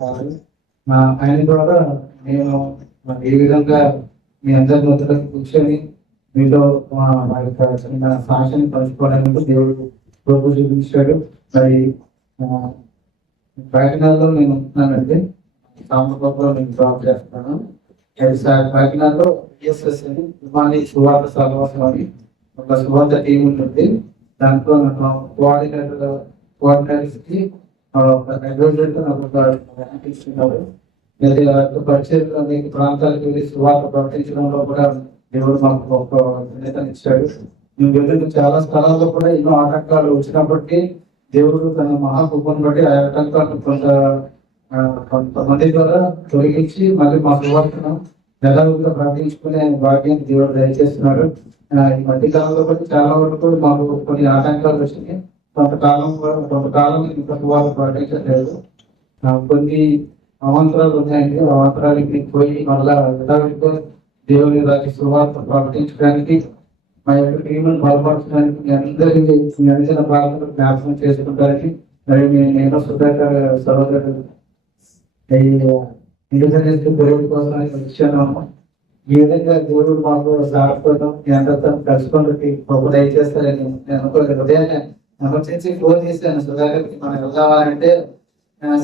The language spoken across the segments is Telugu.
కాదు. ఆయన ద్వారా నేను ఏ విధంగా మీ అందరి మధ్యలో కూర్చొని మీతో మా యొక్క చిన్న సాక్షిని పంచుకోవడానికి దేవుడు ప్రభు చూపించాడు. మరి కాకినాడలో నేను ఉంటున్నానండి. సాంబాలో నేను జాబ్ చేస్తాను. కాకినాడలో బిఎస్ఎస్ అని విమాని సువార్త సహవాసం అని ఒక సువార్త టీం ఉంటుంది. దాంట్లో కోఆర్డినేటర్స్ కి అడ్వైజర్ నాకు ఇస్తున్నారు. పరిచయం అనేక ప్రాంతాలకు వెళ్ళి సువార్త ప్రకటించడంలో కూడా దేవుడు మాకు గొప్ప ఇచ్చాడు. మేము వెళ్ళిన చాలా స్థలాల్లో కూడా ఎన్నో ఆటంకాలు వచ్చినప్పటికీ దేవుడు తన మహాకృపను బట్టి ఆ ఆటంకాలను కొంతమంది ద్వారా తొలగించి మళ్ళీ మా సువార్తను యథావిధిగా ప్రకటించుకునే భాగ్యాన్ని దేవుడు దయచేస్తున్నాడు. ఈ మధ్య కాలంలో కూడా చాలా వరకు మాకు కొన్ని ఆటంకాలు వచ్చినాయి. కొంతకాలం ఇంకా సువార్త ప్రకటించలేదు. కొన్ని అవాంతరాలు ఉన్నాయండి. అవాంతరాలకి పోయి మళ్ళా యథావిధిగా దేవుని రాజు సువార్త ప్రకటించడానికి మా యొక్క టీమును బలపరచడానికి మీ అందరికీ నడిచిన ప్రాంతాలను జ్ఞాపకం చేసుకుంటారని మరి నేను సుధాకర్ సహోదరుడు ఇండిపెండెన్స్ గురువు కోసం వచ్చాను. ఈ విధంగా దేవుడు మాకు సహాయపడడం మీ అందరితో కలుసుకున్నకి గొప్ప దయచేస్తారని నేను అనుకోలేదు. ఉదయాన్నే ఎమర్జెన్సీ ఫోన్ చేశాను సుధాకర్కి మనం వెళ్దామంటే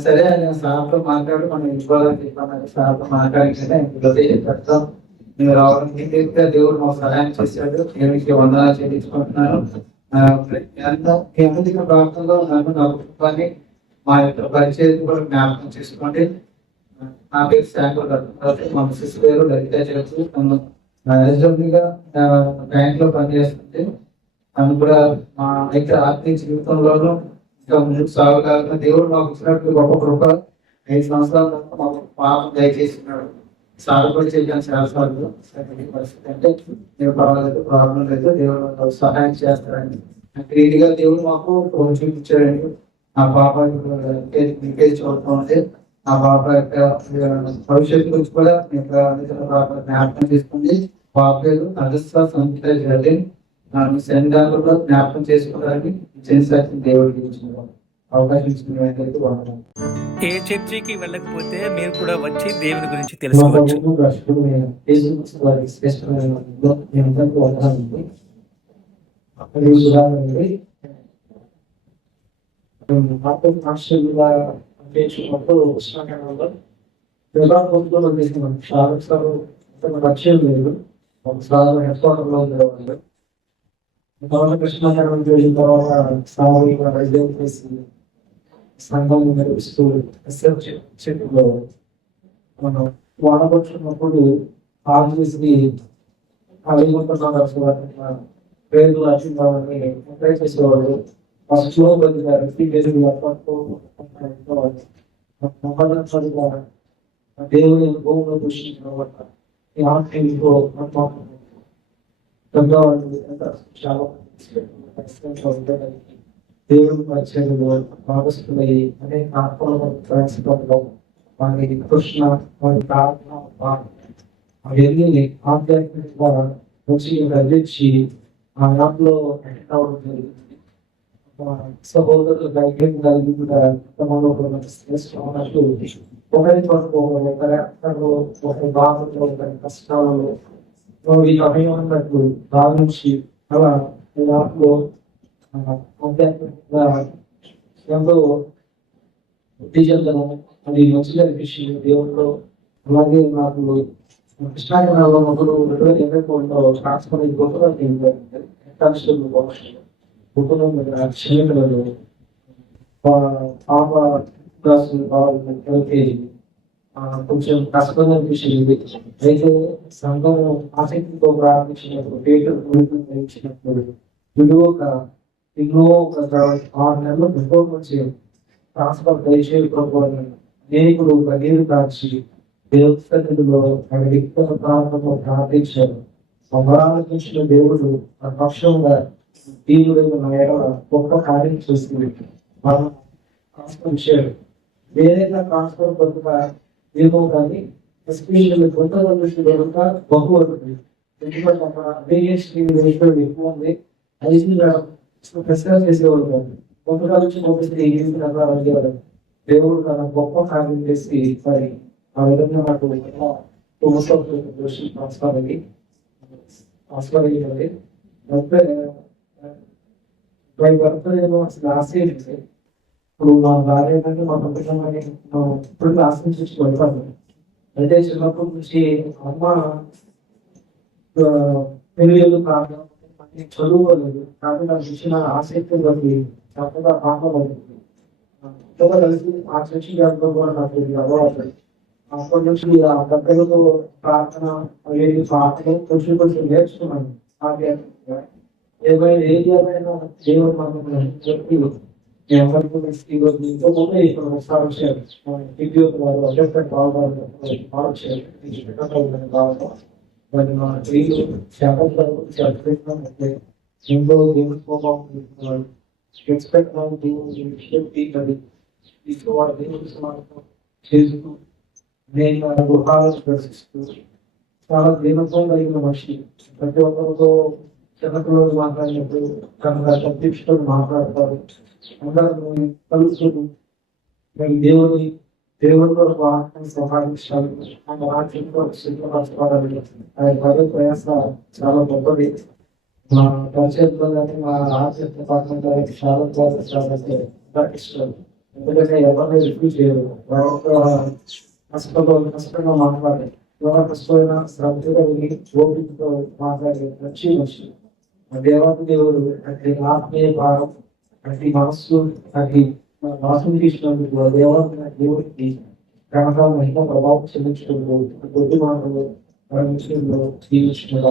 సరే నేను సార్తో మాట్లాడి మనం ఇవ్వాలని సార్తో మాట్లాడితే హృదయం పెడతాం. మేము రావడం దేవుడు మాకు సహాయం చేశాడు. దేవుడికి వందనాలు చెల్లించుకుంటున్నాను. ఎంతగా ప్రాంతంలో నన్ను నా కుటుంబాన్ని మా యొక్క పరిచయం కూడా జ్ఞాపకం చేసుకోండి. నా పేరు శాంపుల్ మా మిస్సెస్ పేరు లలిత చేస్తూ తను ఎస్డబ్ల్యూగా బ్యాంక్ లో పనిచేస్తుంది. తను కూడా మా అయితే ఆత్మీయ జీవితంలోనూ ఇంకా ముందుకు సాగులాగా దేవుడు మాకు ఇచ్చినట్టు గొప్ప కృప 5 సంవత్సరాల మాకు పాపం దయచేస్తున్నాడు. సాగు కూడా చేయడానికి చాలా సార్లు పరిస్థితి అంటే నేను పర్వాలేదు, ప్రాబ్లం లేదు, దేవుడు సహాయం చేస్తారని రీతిగా దేవుడు మాకు చూపించాడండి. ఆ పాప చదువుతూ ఉంది. ఆ పాప యొక్క భవిష్యత్తు గురించి కూడా జ్ఞాపకం చేసుకుంది. పాప పేరు అగస్తా సంహిత జర్లిన్ శనిదాన్ని కూడా జ్ఞాపకం చేసుకోవడానికి చేసిన దేవుడికి ఇచ్చిన అవకాశం ఇచ్చిన. ఏ చర్చికి వెళ్ళకపోతే మీరు కూడా వచ్చి దేవుని గురించి తెలుసుకోవచ్చు. పరిచయం లేదు. ఒకసారి హెడ్ క్వార్టర్ లో ఉండేవాళ్ళు. కృష్ణ జరిగిన తర్వాత సామూహిక వైద్యం చేసి సంఘం నిర్వహిస్తూ చెట్టులో మనం వాడబడుతున్నప్పుడు ఆర్జీస్కి పేరు రాసిందామని ఎంకరే చేసేవాడు. ఫస్ట్ లో కొద్దిగా దేవుని భూమిలో దూషించిన చాలా దేవుడు పరిచయంలో భాగస్తులయ్యి అనేక ఆత్మలను ప్రవేశపడడం వారి కృష్ణ వారి ప్రార్థన అవన్నీ ఆధ్యాత్మికంగా వచ్చి అందించి ఆ యాప్లో అటెండ్ అవ్వడం జరిగింది. సహోదరులు ధైర్యం కలిగి కూడా క్రమంలో శ్రేష్టమైనట్టు ఒకరి కొరకు ఒకరి బాధలో ఒకరి కష్టాలలో ఈ సమయం అన్నట్టు భావించి అలా యాప్లో ఎంతో ఉత్తేజం అది మంచిగా అనిపించింది దేవుళ్ళు. అలాగే నాకు కృష్ణాగిరిలో మొదలు 2020లో ట్రాన్స్ఫర్ గొప్పగా క్షేత్రాలు పాప కొంచెం కష్టంగా అనిపించింది. అయితే సంఘం ఆసక్తితో ప్రారంభించినప్పుడు ఇచ్చినప్పుడు ఎన్నో 6 నెలలు ఎంతో మంచి ట్రాన్స్ఫర్ దయచేయకపోవడం అనేకులు కన్నీరు కాచి దేవస్థలో వ్యక్తిగత ప్రాంతంలో ప్రార్థించారు. సంబరాలించిన దేవుడు ఆ పక్షంగా దేవుడైన గొప్ప కార్యం చేస్తుంది. మనం ట్రాన్స్ఫర్ ఇచ్చాడు. వేరేగా ట్రాన్స్ఫర్ కొద్దిగా ఏమో కానీ ఎస్పెషల్లీ కొంతమంది కనుక బహు అవుతుంది. ఎందుకంటే అక్కడ ఎక్కువ ఉంది. అది ప్రశ్న చేసేవాళ్ళు కాదు. కొంతకాల నుంచి పంపిస్తే అడిగేవారు. దేవుడు తన గొప్ప కార్యం చేసి మరి ఆ విధంగా నాకు ఆస్వాది అయితే భర్తలో అసలు ఆశీర్వదించి ఇప్పుడు మా భార్య ఏంటంటే మా కుటుంబాన్ని ఇప్పుడు ఆశ్రయించి వెళ్తాను. అయితే చిన్నప్పటి నుంచి అమ్మ పెళ్ళిళ్ళు కాదు చదువుకోలేదు కానీ నాకు ఇచ్చిన ఆసక్తి బట్టి చక్కగా పాపబడింది. కలిసి ఆ చర్చి గడపడం కూడా నాకు అలవాటు. అప్పటి నుంచి ఆ దగ్గరలో ప్రార్థన ఏది ప్రార్థన కొంచెం కొంచెం నేర్చుకున్నాను. ఏమైనా దేవుడు మనకు చెప్పి ఎవరికి ఇంకో ముందే ఇక్కడ ఒకసారి వచ్చారు వారు అడ్డపెట్టి బాగా మరి మన స్త్రీలు చెప్పంటే ఇంకో దేవుడి స్వభావం ఎక్స్పెక్ట్ తీసుకోవాలి దేవుడి సమానం చేస్తూ నేను గృహాలను దర్శిస్తూ చాలా దీనత్వం కలిగిన మనిషి. ప్రతి ఒక్కరితో చిన్నపిల్లలు మాట్లాడినప్పుడు కనుక సంతృప్తితో మాట్లాడతారు. అందరూ కలుసులు దేవుడితో సహాయించాలి ప్రయాస చాలా గొప్పది. మా పరిచయంలో కానీ మా ఆర్థిక డిపార్ట్మెంట్ చాలా ఇష్టం. ఎందుకంటే ఎవరిని రివ్యూ చేయరు. కష్టంగా మాట్లాడాలి. ఎవరు కష్టమైన శ్రద్ధగా వెళ్ళి ఓపికతో మాట్లాడే మంచి మనిషి. దేవాది దేవుడు అంటే ఆత్మీయ భావం ప్రతి మనస్సు అది వాసన తీసుకున్నందుకు దేవుడికి కనుక మహిళ ప్రభావం చెల్లించడం కొద్ది మాటలు జీవించడం